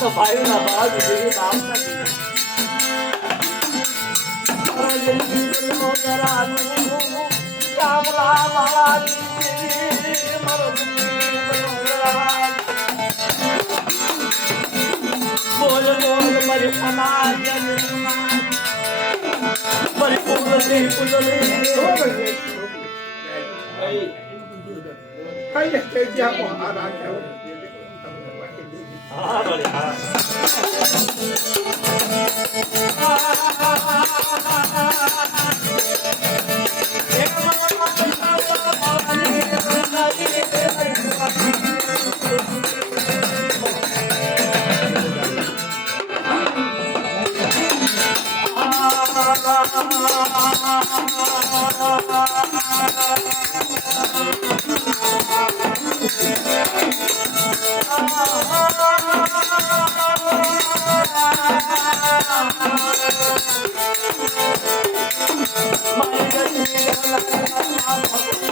तो भाई ना बात देखिए काम ना कामला महाराज बोल बोल मरी समाज मरी पुजली हो गई hay là chơi cha của họ đã kéo My